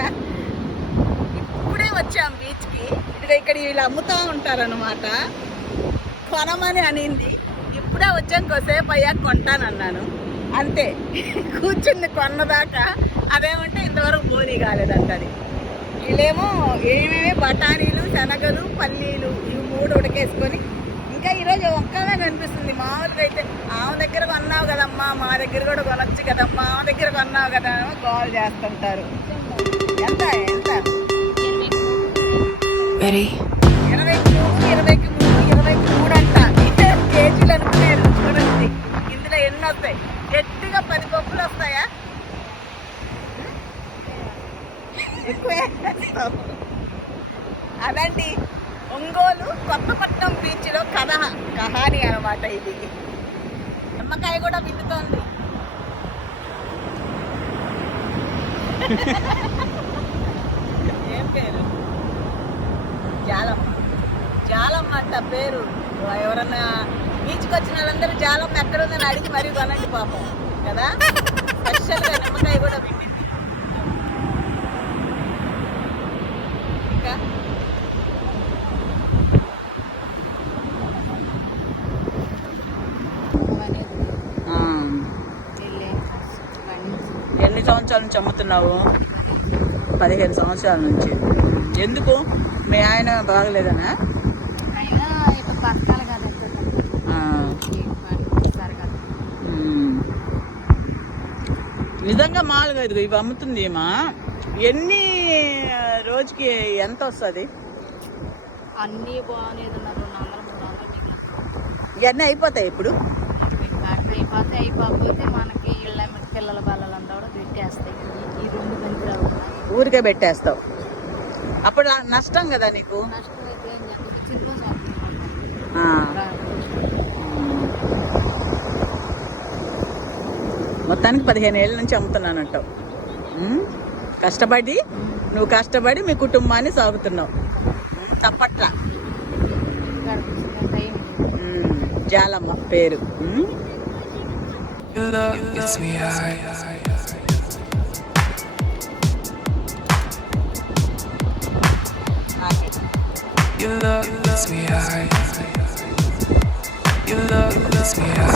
కదా. ఇప్పుడే వచ్చాం బీచ్కి. ఇక్కడ వీళ్ళు అమ్ముతూ ఉంటారనమాట. కొనమని అనింది. ఇప్పుడే వచ్చాం, కొద్దిసేపు అయ్యాక కొంటానన్నాను అంతే. కూర్చుంది కొన్నదాకా. అదేమంటే ఇంతవరకు బోనీ కాలేదంటది. వీళ్ళేమో ఏమేమి బఠానీలు, శనగలు, పల్లీలు ఇవి 3 ఉడకేసుకొని, ఇంకా ఈరోజు ఒక్కగా కనిపిస్తుంది. మామూలుగా అయితే ఆమె దగ్గర కొన్నావు కదమ్మా, మా దగ్గర కూడా కొనొచ్చు కదమ్మా, మా దగ్గర కొన్నావు కదా అని కాల్ చేస్తుంటారు. ఎంత ఎంత 23 అంట. కేజీలు అనుకునేది. చూడండి ఇందులో ఎన్ని వస్తాయి. గట్టిగా 10 పప్పులు వస్తాయా? అదండి ఒంగోలు కొత్తపట్నం బీచ్లో కహాని అనమాట ఇది. నిమ్మకాయ కూడా విందుతోంది. ఏం పేరు? జాలమ్మ అంట పేరు. ఎవరన్నా బీచ్కి వచ్చిన వాళ్ళందరూ జాలమ్మ ఎక్కడుందని అడిగి మరీ కొనండి పాపం కదా. స్పెషల్గా నిమ్మకాయ కూడా వింది. ఇంకా ఎన్ని సంవత్సరాల నుంచి అమ్ముతున్నావు? 15 సంవత్సరాల నుంచి. ఎందుకు? మీ ఆయన బాగలేదనా? నిజంగా మామూలుగా ఇదిగో ఇవి అమ్ముతుంది ఏమా. ఎన్ని రోజుకి ఎంత వస్తుంది? అన్నీ బాగాలేదు. ఇవన్నీ అయిపోతాయి ఇప్పుడు. అయిపోతే మనకి పిల్లల బల్లలంతా కూడా పెట్టేస్తాయి. ఈ 2 మంది రావు ఊరికే పెట్టేస్తావు. అప్పుడు నష్టం కదా నీకు. నష్టం అయితే ఏం చెప్పదు. మొత్తానికి 15 ఏళ్ళ నుంచి అమ్ముతున్నానంటావు. కష్టపడి నువ్వు కష్టపడి మీ కుటుంబాన్ని సాగుతున్నావు. తప్పట్లా. జాలమ్మ పేరు. You look, it's me high. You look, it's me high.